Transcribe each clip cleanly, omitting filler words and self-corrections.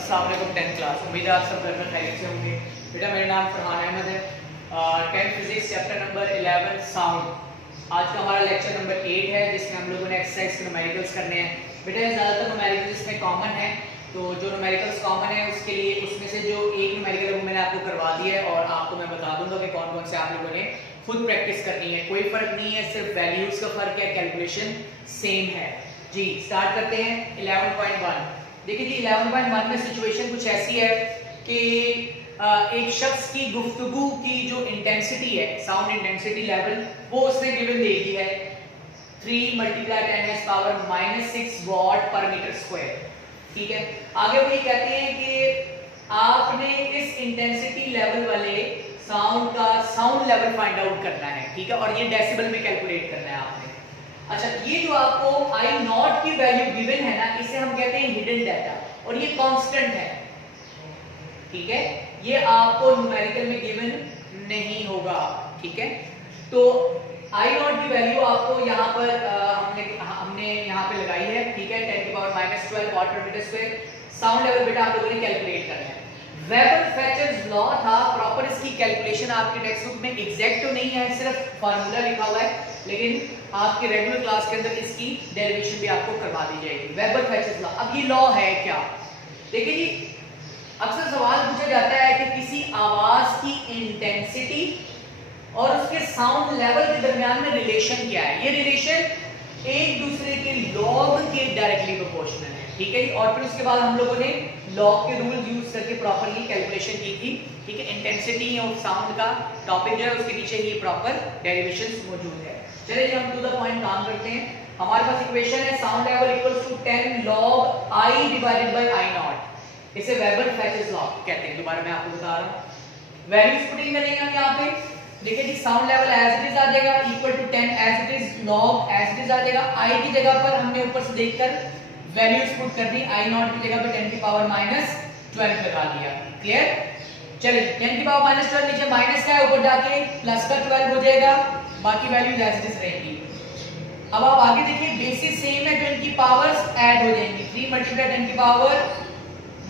अस्सलाम वालेकुम 10th class. उम्मीद है आप सब घर में खैरियत से होंगे। बेटा मेरा नाम फरहान अहमद है। 10th physics chapter number 11 sound. आज का हमारा लेक्चर नंबर 8 है जिसमें हम लोगों ने एक्सरसाइज के न्यूमेरिकल्स करने हैं। बेटा ज़्यादातर न्यूमेरिकल्स इसमें कॉमन है, तो जो न्यूमेरिकल्स कॉमन है उसके लिए उसमें से जो एक न्यूमेरिकल है वो मैंने आपको करवा दिया है और आपको मैं बता दूंगा कि कौन कौन से आप लोगों ने खुद प्रैक्टिस करनी है। कोई फर्क नहीं है, सिर्फ वैल्यूज का फर्क है, कैलकुलेशन सेम है। जी स्टार्ट करते हैं। 11.1 देखिए जी, 11.1 में सिचुएशन कुछ ऐसी है कि एक शख्स की गुफ्तगू की जो इंटेंसिटी है, साउंड इंटेंसिटी लेवल, वो उसने गिवन दे दी है 3 × 10⁻⁻⁶ वॉट पर मीटर स्क्वायर। ठीक है, आगे वो ये कहते हैं कि आपने इस इंटेंसिटी लेवल वाले साउंड का साउंड लेवल फाइंड आउट करना है। ठीक है, और ये डेसिबल में कैलकुलेट करना है आपने। अच्छा, ये जो आपको आई नॉट की वैल्यू गिवन है ना, इसे हम कहते हैं हिडन डाटा, और ये कांस्टेंट है। ठीक है, ये आपको न्यूमेरिकल में गिवन नहीं होगा। ठीक है, तो आई नॉट की वैल्यू आपको यहाँ पर हमने यहाँ पे लगाई है। ठीक है, 10⁻⁻12 वॉट पर मीटर स्क्वायर। साउंड लेवल बेटा आप लोगों ने कैलकुलेट करना है। वेबर-फेचर्स लॉ था, प्रॉपर इसकी कैलकुलेशन आपके टेक्स्ट बुक में एग्जैक्ट तो नहीं है, सिर्फ फार्मूला लिखा हुआ है, लेकिन आपके रेगुलर क्लास के अंदर इसकी डेरिवेशन भी आपको करवा दी जाएगी। वेबर-फेचर्स लॉ, अब ये लॉ है क्या? देखिए जी, अक्सर सवाल पूछा जाता है कि किसी आवाज की इंटेंसिटी और उसके साउंड लेवल के दरमियान में रिलेशन क्या है। ये रिलेशन एक दूसरे के लॉग के डायरेक्टली प्रोपोर्शनल है। ठीक है, और फिर उसके बाद हम लोगों ने लॉग के रूल यूज करके प्रॉपर्ली कैलकुलेशन की थी। ठीक है, इंटेंसिटी और साउंड का टॉपिक जो है उसके नीचे ही प्रॉपर डेरिवेशंस मौजूद है। चलिए हम टू द पॉइंट काम करते हैं। हमारे पास इक्वेशन है sound level equals to 10 log I divided by I naught. इसे वेबर-फेचर्स लॉ कहते हैं। दोबारा मैं आपको बता रहा हूं, वैल्यूज पुटिंग करेंगे हम यहां पे। देखिए जी, sound level as it is आ जाएगा equal to 10 as it is, log as it is आ जाएगा। I की जगह पर हमने ऊपर से देखकर वैल्यूज पुट कर दी, I नॉट की जगह पे 10⁻⁻12 लगा दिया। क्लियर? चलिए 10⁻⁻12 नीचे माइनस का है, ऊपर जाके प्लस का 12 हो जाएगा, बाकी वैल्यूज एज इट इज रहेंगी। अब आप आगे देखिए, बेसिस सेम है तो इनकी पावर्स ऐड हो जाएंगी। 3 ×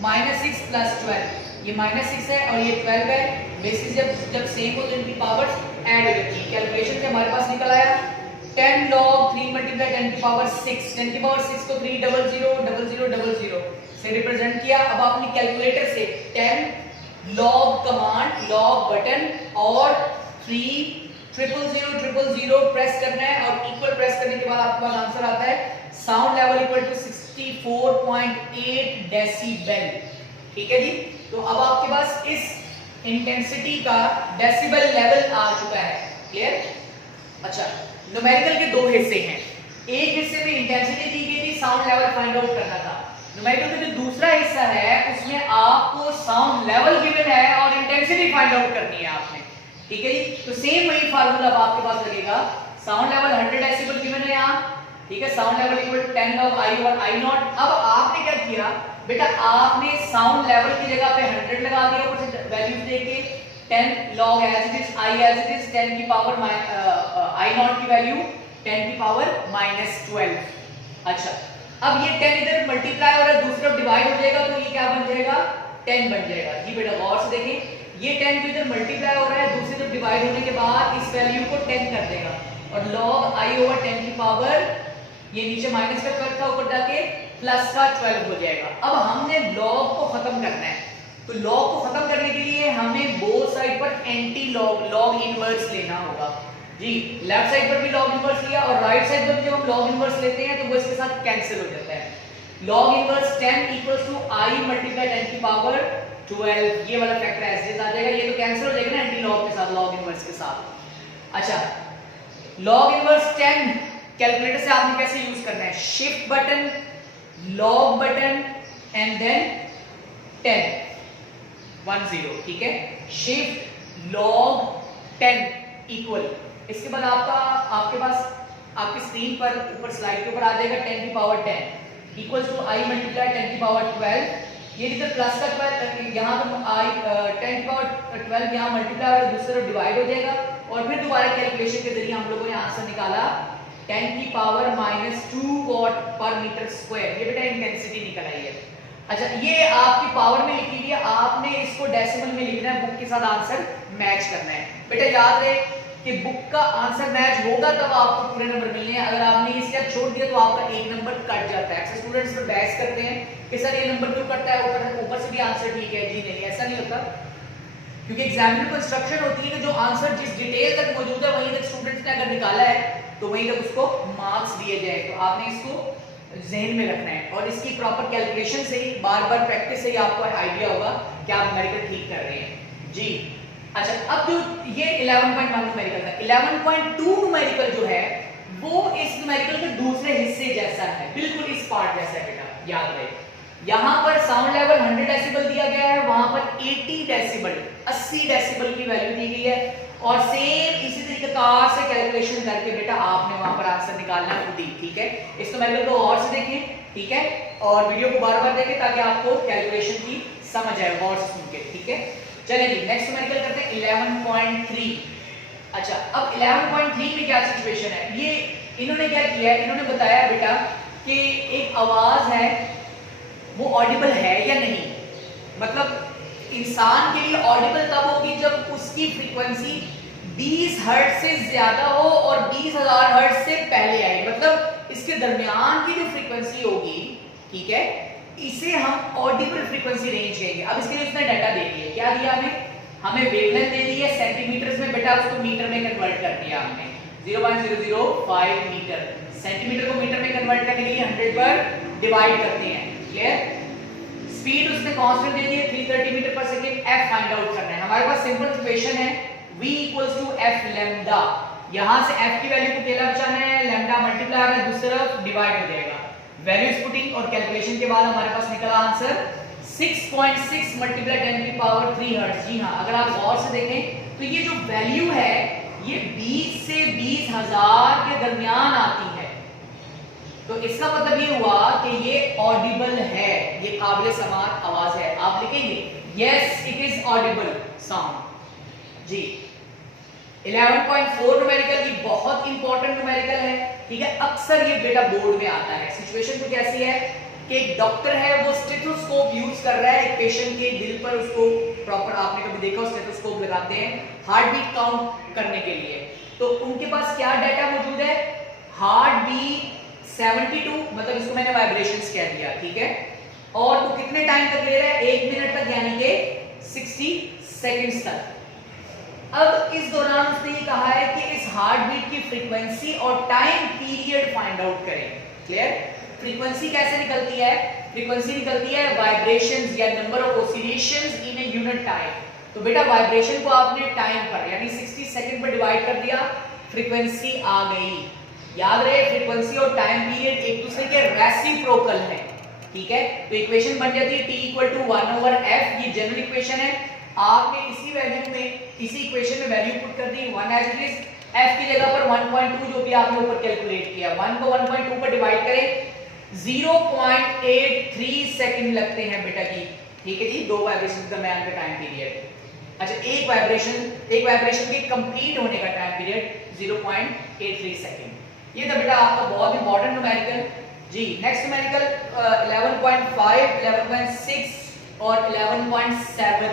10⁻⁻6 प्लस 12, ये -6 है और ये 12 है। बेसिस जब सेम हो तो इनकी पावर्स ऐड हो जाती है। कैलकुलेशन से हमारे पास निकल आया 10 log 3 × 10⁻6। 10⁻6 को 3000000 से रिप्रेजेंट किया। अब आपने कैलकुलेटर से 10 log कमांड, log बटन और 3000000 प्रेस करना है, और इक्वल प्रेस करने के बाद आपके पास आंसर आता है sound level equal to 64.8 decibel. ठीक है जी, तो अब आपके पास इस इंटेंसिटी का डेसिबल लेवल आ चुका है। क्लियर? अच्छा, न्यूमेरिकल के दो हिस्से हैं। एक हिस्से में इंटेंसिटी दी गई थी, साउंड लेवल फाइंड आउट करना था। न्यूमेरिकल का जो दूसरा हिस्सा है उसमें आपको साउंड लेवल गिवन है और इंटेंसिटी फाइंड आउट करनी है आपने। ठीक है जी, तो सेम वही फार्मूला अब आपके पास लगेगा। साउंड लेवल 100 डेसिबल गिवन है यहाँ। ठीक है, sound level equal to 10 log I और I नॉट। अब आपने क्या किया बेटा, आपने साउंड लेवल की जगह पे 100 लगा दिया, ऊपर से वैल्यूज देके 10 log as it is, I as it is, 10 की पावर I नॉट की वैल्यू 10 की पावर -12। अच्छा, अब ये 10 इधर मल्टीप्लाई हो रहा है, दूसरी तरफ डिवाइड हो जाएगा, तो ये क्या बन जाएगा? 10 बन जाएगा। जी बेटा गौर से देखें, ये 10 इधर मल्टीप्लाई हो रहा है, दूसरी तरफ डिवाइड होने के बाद इस वैल्यू को 10 कर देगा, और log I ओवर 10 की पावर, ये नीचे माइनस का 12 था, ऊपर जाके प्लस का 12 हो जाएगा। अब हमने log को खत्म करना है, तो log को खत्म करने के लिए हमें बोथ साइड पर एंटी log इनवर्स लेना होगा। जी, लेफ्ट साइड पर भी log इनवर्स लिया और राइट साइड पर भी जब हम log इनवर्स लेते हैं तो वो इसके साथ कैंसिल हो जाता है। log inverse 10 equals to I multiply 10 की पावर 12, ये वाला फैक्टर ऐसे आ जाएगा, ये तो कैंसिल हो जाएगा ना एंटी log के साथ, log इनवर्स के साथ। अच्छा, log इनवर्स 10 कैलकुलेटर से आपने कैसे यूज करना है? Shift button, log button and then 10 ठीक है, शिफ्ट log 10 इक्वल, इसके बाद आपके पास आपकी स्क्रीन पर ऊपर स्लाइड के ऊपर आ जाएगा 10 की power 10 equals to I multiply 10 की पावर 12, ये इधर प्लस का 12 यहाँ पर I 10 की पावर 12 यहाँ मल्टीप्लाई और दूसरी तरफ डिवाइड हो जाएगा, और फिर दोबारा कैलकुलेशन के जरिए हम लोगों ने आंसर निकाला 10 की पावर -2 वॉट पर मीटर स्क्वायर। ये बेटा इंटेंसिटी निकल आई है। अच्छा, ये आपकी पावर में लिखी हुई है, आपने इसको डेसिमल में लिखना है, बुक के साथ आंसर मैच करना है। बेटा याद रहे कि बुक का आंसर मैच होगा तब आपको पूरे नंबर मिलने हैं। अगर आपने इसका छोड़ दिया तो आपका एक नंबर कट जाता है। अक्सर स्टूडेंट्स पर बहस करते हैं कि सर ये नंबर क्यों कटता है, ऊपर से भी आंसर ठीक है। जी नहीं, ऐसा नहीं होता, क्योंकि एग्जामिनर को इंस्ट्रक्शन होती है कि जो आंसर जिस डिटेल तक मौजूद है वहीं तक स्टूडेंट्स ने अगर निकाला है तो वहीं तक उसको मार्क्स दिए जाए। तो आपने इसको ज़हन में रखना है और इसकी प्रॉपर कैलकुलेशन से ही, बार बार प्रैक्टिस से ही आपको आइडिया होगा कि आप न्यूमेरिकल ठीक कर रहे हैं। जी अच्छा, अब जो ये 11.1 न्यूमेरिकल था, 11.2 न्यूमेरिकल जो है वो इस न्यूमेरिकल के दूसरे हिस्से जैसा है, बिल्कुल इस पार्ट जैसा है। बेटा याद रहे, यहाँ पर साउंड लेवल 100 डेसिबल दिया गया है, वहां पर 80 डेसिबल 80 डेसिबल की वैल्यू दी गई है और सेम इसी तरीके से कैलकुलेशन करके बेटा आपने वहां पर आंसर निकालना खुद ही। ठीक है, इस न्यूमेरिकल को और से देखें, ठीक है, और वीडियो को बार बार देखें ताकि आपको कैलकुलेशन की समझ आए गौर से सुन के। ठीक है, चलिए जी नेक्स्ट न्यूमेरिकल करते हैं 11.3। अच्छा, अब 11.3 में क्या सिचुएशन है, ये इन्होंने क्या किया है, इन्होंने बताया बेटा कि एक आवाज है वो ऑडिबल है या नहीं। मतलब इंसान के लिए ऑडिबल तब होगी जब उसकी फ्रीक्वेंसी 20 हर्ट्ज से ज्यादा हो और 20,000 हर्ट्ज से पहले आए, मतलब इसके दरमियान की जो फ्रीक्वेंसी होगी, ठीक है, इसे हम ऑडिबल फ्रीक्वेंसी रेंज कहेंगे। अब इसके लिए उसने डाटा दे दिया, क्या दिया हमें वेवलेंथ दे दी है सेंटीमीटर्स में, बेटा उसको मीटर में कन्वर्ट कर दिया हमने 0.005 मीटर। सेंटीमीटर को मीटर में कन्वर्ट करने के लिए 100 पर डिवाइड करते हैं। क्लियर, स्पीड उसने कांस्टेंट दे दी है 330 मीटर पर सेकंड। एफ फाइंड आउट करना है, हमारे पास सिंपल इक्वेशन है v = f लैम्डा। यहां से f की वैल्यू को अकेला बचाना है, लैम्डा मल्टीप्लाई होगा, दूसरी तरफ डिवाइड हो जाएगा। वैल्यूज पुटिंग और कैलकुलेशन के बाद हमारे पास निकला आंसर 6.6 × 10³ हर्ट्ज। जी हां, अगर आप गौर से देखें तो ये जो वैल्यू है ये 20 से 20,000 के दरमियान आती है। तो इसका मतलब ये हुआ कि ये ऑडिबल है, ये काबिल समात आवाज है। आप लिखेंगे yes it is audible sound. जी 11.4 न्यूमेरिकल, ये बहुत इंपॉर्टेंट न्यूमेरिकल है। ठीक है, अक्सर ये बेटा बोर्ड में आता है। सिचुएशन तो कैसी है कि एक डॉक्टर है वो स्टेथोस्कोप यूज कर रहा है एक पेशेंट के दिल पर, उसको प्रॉपर, आपने कभी देखा स्टेथोस्कोप लगाते हैं हार्ट बीट काउंट करने के लिए। तो उनके पास क्या डाटा मौजूद है, हार्ट बीट 72, मतलब इसको मैंने वाइब्रेशंस कह दिया। ठीक है, और तो कितने टाइम तक ले रहा है, 1 मिनट तक, यानी कि 60 सेकंड्स तक। अब इस दौरान उसने ये कहा है कि इस हार्ट बीट की फ्रीक्वेंसी और टाइम पीरियड फाइंड आउट करें। क्लियर, फ्रीक्वेंसी कैसे निकलती है, फ्रीक्वेंसी निकलती है वाइब्रेशंस या number of oscillations in a unit time. तो बेटा वाइब्रेशन को आपने टाइम पर यानी 60 सेकंड पर डिवाइड कर दिया, फ्रीक्वेंसी आ गई। याद रहे फ्रीक्वेंसी और टाइम पीरियड एक दूसरे के रेसिप्रोकल है। ठीक है, तो इक्वेशन बन जाती है t = 1/f, ये जनरल इक्वेशन है। आपने इसी वैल्यू में, इसी इक्वेशन में वैल्यू पुट कर दी 1 एज इट इज, f की जगह पर 1.2 जो भी आपने ऊपर कैलकुलेट किया, 1 को 1.2 पर डिवाइड करें, 0.83 सेकंड लगते हैं बेटा जी। ठीक है जी, दो वाइब्रेशन के दरमियान का टाइम पीरियड। अच्छा, एक वाइब्रेशन के कंप्लीट होने का टाइम पीरियड 0.83 सेकंड। ये था बेटा आपका बहुत इंपॉर्टेंट न्यूमेरिकल। जी नेक्स्ट न्यूमेरिकल 11.5, 11.6 और 11.7।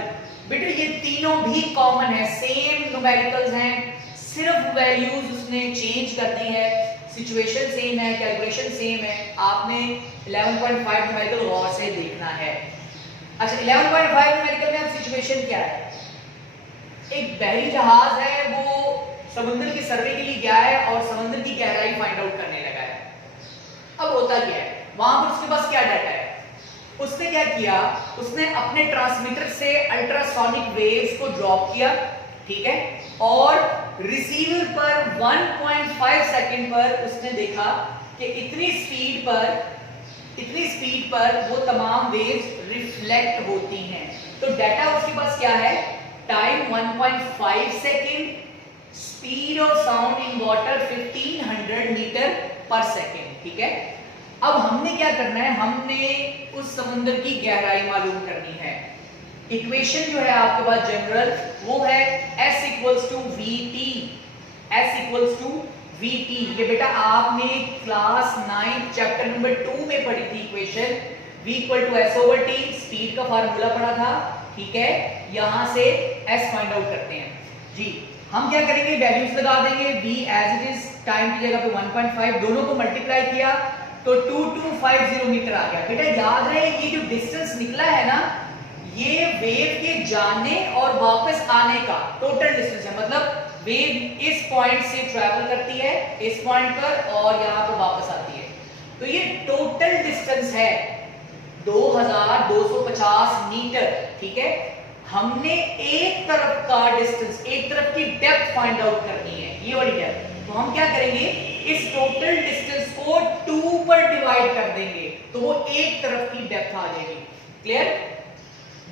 बेटा ये तीनों भी कॉमन है, सेम न्यूमेरिकल्स हैं, सिर्फ वैल्यूज उसने चेंज कर दी है, सिचुएशन सेम है, कैलकुलेशन सेम है। आपने 11.5 न्यूमेरिकल गौर से देखना है। अच्छा, 11.5 न्यूमेरिकल में अब सिचुएशन क्या है, एक बहरी जहाज है वो समुद्र के सर्वे के लिए गया है और समुद्र की गहराई फाइंड आउट करने लगा है। अब होता क्या है, वहां पर उसके पास क्या डाटा है, उसने क्या किया, उसने अपने ट्रांसमीटर से अल्ट्रासोनिक वेव्स को ड्रॉप किया। ठीक है, और रिसीवर पर 1.5 सेकंड पर उसने देखा कि इतनी स्पीड पर वो तमाम वेव्स रिफ्लेक्ट होती हैं। तो डाटा उसके पास क्या है, time 1.5 second, speed of sound in water 1500 metre पर सेकंड। ठीक है, अब हमने क्या करना है, हमने उस समुद्र की गहराई मालूम करनी है। इक्वेशन जो है आपके पास जनरल वो है S = VT, S = VT। ये बेटा आपने क्लास 9 चैप्टर नंबर 2 में पढ़ी थी equation, v equal to s over t, speed का फार्मूला पड़ा था, ठीक है। यहां से s फाइंड आउट करते हैं जी। हम क्या करेंगे, वैल्यूज लगा देंगे, v as it is time की जगह पे 1.5, दोनों को मल्टीप्लाई किया तो 2250 मीटर आ गया। बेटा याद रहे ये जो डिस्टेंस निकला है ना, ये वेव के जाने और वापस आने का टोटल डिस्टेंस है। मतलब वेव इस पॉइंट से ट्रैवल करती है इस पॉइंट पर और यहां पर वापस आती है, तो ये टोटल डिस्टेंस है 2250 मीटर, ठीक है। हमने एक तरफ का डिस्टेंस, एक तरफ की डेप्थ फाइंड आउट करनी है, ये वाली डेप्थ। तो हम क्या करेंगे, इस टोटल डिस्टेंस को 2 पर डिवाइड कर देंगे तो वो एक तरफ की डेप्थ आ जाएगी। Clear?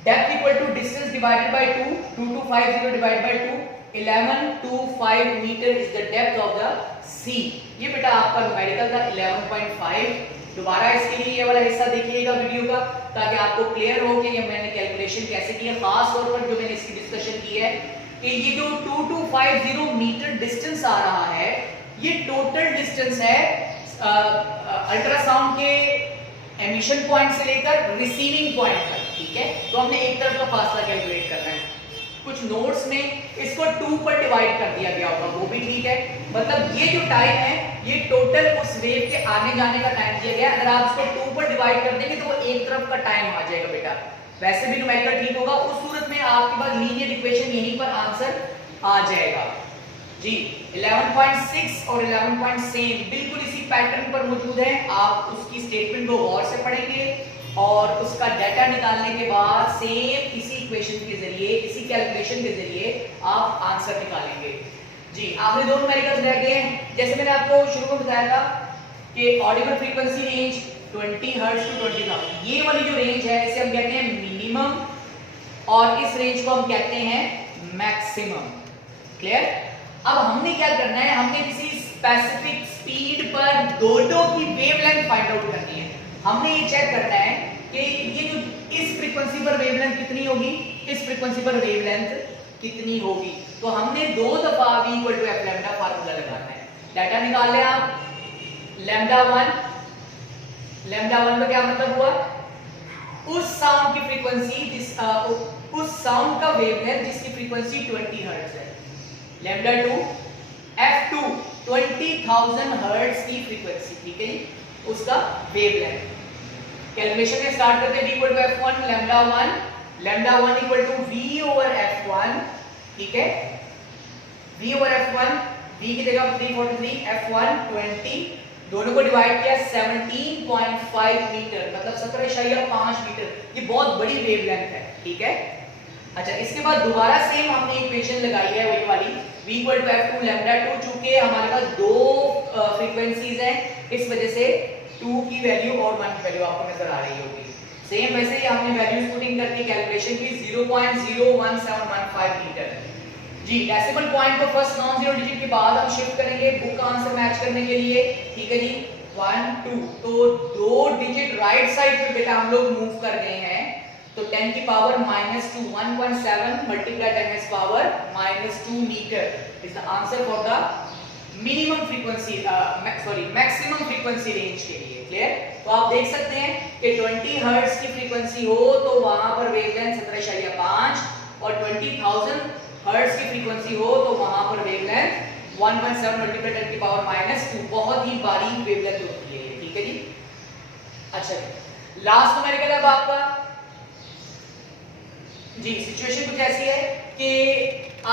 Depth equal to distance divided by 2, 2250 divided by 2, 1125 metre is the depth of the sea. ये बेटा आपका न्यूमेरिकल था 11.5। दोबारा इसके लिए ये वाला हिस्सा देखिएगा वीडियो का, ताकि आपको क्लियर हो कि ये मैंने कैलकुलेशन कैसे की है। खास तौर पर जो मैंने इसकी डिस्कशन की है कि ये जो 2250 मीटर डिस्टेंस आ रहा है, ये टोटल डिस्टेंस है अल्ट्रासाउंड के एमिशन पॉइंट से लेकर रिसीविंग पॉइंट तक, ठीक है। तो हमने एक तरफ का फासला कैलकुलेट करना है। कुछ नोट्स में इसको 2 पर डिवाइड कर दिया गया होगा, वो भी ठीक है। मतलब ये जो टाइम है, ये टोटल उस वेव के आने जाने का टाइम दिया गया। अगर आप इसको 2 पर डिवाइड कर देंगे तो वो एक तरफ का टाइम आ जाएगा बेटा। वैसे भी न्यूमेरिकल ठीक होगा, उस सूरत में आपके पास लीनियर इक्वेशन यहीं पर आंसर आ जाएगा जी। 11.6 और 11.7 बिल्कुल इसी पैटर्न पर मौजूद है। आप उसकी स्टेटमेंट को गौर से पढ़ेंगे और उसका डाटा निकालने के बाद सेम इसी इक्वेशन के जरिए, इसी कैलकुलेशन के जरिए आप आंसर निकालेंगे जी। आखिरी दो न्यूमेरिकल्स रह गए हैं। जैसे मैंने आपको शुरू में बताया था कि audible frequency range 20 hertz to 20,000, ये वाली जो रेंज है इसे हम कहते हैं मिनिमम और इस रेंज को हम कहते हैं मैक्सिमम। क्लियर? अब हमने क्या करना है, हमने किसी स्पेसिफिक स्पीड पर दोनों की वेवलेंथ फाइंड आउट करनी है। हमने ये चेक करना है कि ये जो इस फ्रीक्वेंसी पर वेवलेंथ कितनी होगी, इस फ्रीक्वेंसी पर वेवलेंथ कितनी होगी। तो हमने 2 दफा v equal to f lambda formula लगाना है। डाटा निकाल लें आप। लैम्डा 1 का क्या मतलब हुआ, उस साउंड की फ्रीक्वेंसी उस साउंड का वेवलेंथ जिसकी फ्रीक्वेंसी 20 हर्ट्ज है। लैम्डा 2 f2 20,000 हर्ट्ज की फ्रीक्वेंसी, ठीक है, उसका वेवलेंथ। कैलकुलेशन में स्टार्ट करते हैं v equal to f1 lambda 1 equal to v over f1, ठीक है। v ओवर f1, v की जगह 343, f1 20, दोनों को डिवाइड किया 17.5 मीटर, मतलब 17.5 मीटर। ये बहुत बड़ी वेवलेंथ है, ठीक है। अच्छा, इसके बाद दोबारा सेम हमने इक्वेशन लगाई है वही वाली, v equal to f2 lambda 2। चूंकि हमारे पास 2 फ्रीक्वेंसीज हैं, इस वजह से 2 की वैल्यू और 1 की वैल्यू आपको नजर आ रही होगी। सेम वैसे ही हमने वैल्यूज पुटिंग करके कैलकुलेशन की 0.01715 मीटर जी। डेसिमल पॉइंट को फर्स्ट नॉन जीरो डिजिट के बाद हम शिफ्ट करेंगे बुक का आंसर मैच करने के लिए, ठीक है जी। 1 2, तो 2 डिजिट राइट साइड पे बेटा हम लोग मूव कर गए हैं, तो 10 की power -2 1.7 multiply 10 power -2 metre is the answer for the minimum frequency maximum frequency range के लिए। क्लियर? तो आप देख सकते हैं कि 20 हर्ट्ज की फ्रीक्वेंसी हो तो वहां पर वेवलेंथ 17.5 और 20,000 हर्ट्ज की फ्रीक्वेंसी हो तो वहां पर वेवलेंथ 1.7 मल्टीप्लाई 10 की पावर -2, बहुत ही बारीक वेवलेंथ होती है, ठीक है जी। अच्छा, लास्ट न्यूमेरिकल अब आपका जी। सिचुएशन कुछ ऐसी है कि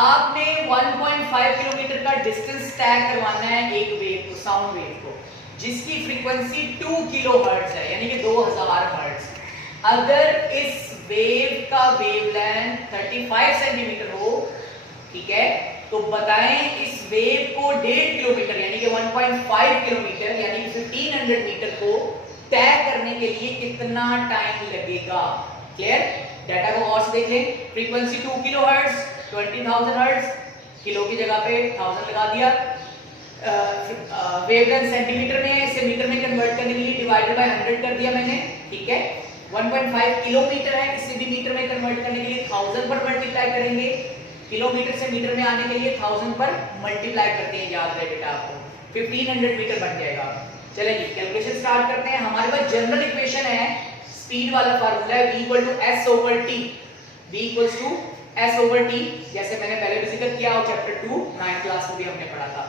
आपने 1.5 किलोमीटर का डिस्टेंस तय करवाना है एक वेव को, साउंड वेव को, जिसकी फ्रीक्वेंसी 2 किलोहर्ट्ज है, यानी कि 2000 हर्ट्ज। अगर इस वेव का वेवलेंथ 35 सेंटीमीटर हो, ठीक है, तो बताएं इस वेव को 1.5 किलोमीटर यानी कि 1.5 किलोमीटर यानी 1500 मीटर को तय करने के लिए कितना टाइम लगेगा। क्लियर? डाटा को और से देख लें। फ्रीक्वेंसी 2 किलोहर्ट्ज, 20,000 हर्ट्ज, किलो की जगह पे 1000 लगा दिया। वेवलेंथ सेंटीमीटर में है, इसे मीटर में कन्वर्ट करने के लिए डिवाइडेड बाय 100 कर दिया मैंने, ठीक है। 1.5 किलोमीटर है, इसे भी मीटर में कन्वर्ट करने के लिए 1000 पर मल्टीप्लाई करेंगे। किलोमीटर से मीटर में आने के लिए 1000 पर मल्टीप्लाई करते हैं, याद रहे बेटा आपको, 1500 मीटर बन जाएगा। चलिए कैलकुलेशन स्टार्ट करते हैं। हमारे पास जनरल इक्वेशन है स्पीड वाला फार्मूला है v equal to s over t, v equals to s over t, जैसे मैंने पहले भी जिक्र किया और चैप्टर 2 9th क्लास में भी हमने पढ़ा था।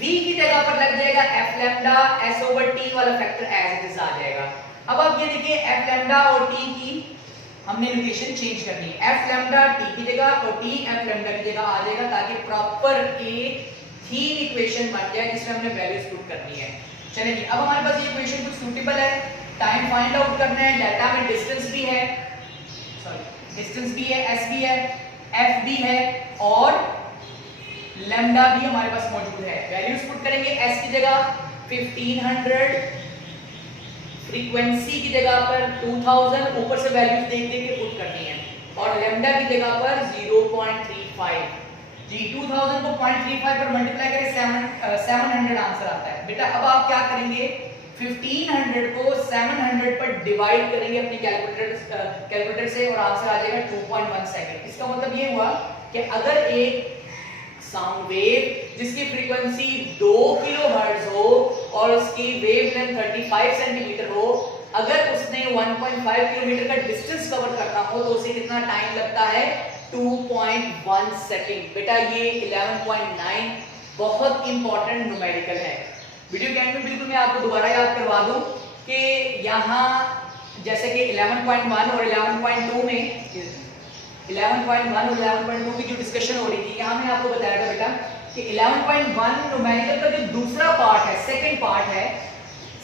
v की जगह पर लग जाएगा f lambda, s over t वाला फैक्टर एज इट इज आ जाएगा। अब आप ये देखिए f लैम्डा और t की हमने नोटेशन चेंज करनी है, f लैम्डा t की जगह और t f लैम्डा की जगह आ जाएगा, ताकि प्रॉपर एक थीम इक्वेशन बन जाए जिसमें हमने वैल्यूज पुट करनी है। चलिए जी, अब हमारे पास ये इक्वेशन कुछ सूटेबल है, टाइम फाइंड आउट करना है, डाटा में डिस्टेंस भी है, सॉरी डिस्टेंस भी है, s भी है, f भी है और लैम्डा भी हमारे पास मौजूद है। वैल्यूज पुट करेंगे, s की जगह 1500, फ्रीक्वेंसी की जगह पर 2000, ऊपर से वैल्यूज देख देख के पुट करनी है, और लैम्डा की जगह पर 0.35 जी। 2000 को 0.35 पर मल्टीप्लाई करें 700 आंसर आता है। बेटा अब आप क्या करेंगे, 1500 को 700 पर डिवाइड करेंगे अपनी कैलकुलेटर से और आंसर आ जाएगा 2.1 सेकंड। इसका मतलब ये हुआ कि अगर एक साउंड वेव जिसकी फ्रीक्वेंसी 2 किलोहर्ट्ज हो और उसकी वेवलेंथ 35 सेंटीमीटर हो, अगर उसने 1.5 किलोमीटर का डिस्टेंस कवर करना हो तो उसे कितना टाइम लगता है, 2.1 सेकंड। बेटा ये 11.9 बहुत इंपॉर्टेंट न्यूमेरिकल है। वीडियो के एंड में बिल्कुल मैं आपको दोबारा याद करवा दूं कि यहाँ जैसे कि 11.1 और 11.2 में 11.1 और 11.2 की जो डिस्कशन हो रही थी, यहाँ मैं आपको बताया था बेटा कि 11.1 न्यूमेरिकल का जो दूसरा पार्ट है, सेकंड पार्ट है,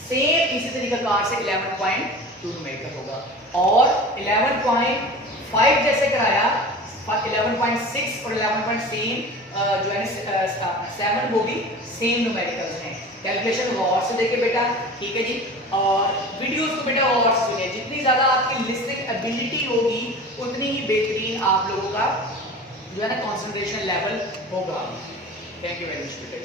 सेम इसी तरीके कार से 11.2 न्यूमेरिकल होगा, और 11.5 जैसे कराया 11.6 और 11.7 जो है 7 वो भी सेम न्यूमेरिकल्स हैं। कैलकुलेशन गौर से देखिए बेटा, ठीक है जी, और वीडियोस को बेटा गौर से सुनिए। जितनी ज्यादा आपकी लिसनिंग एबिलिटी होगी उतनी ही बेहतरीन आप लोगों का जो है ना कंसंट्रेशन लेवल होगा। थैंक यू वेरी मच बेटा।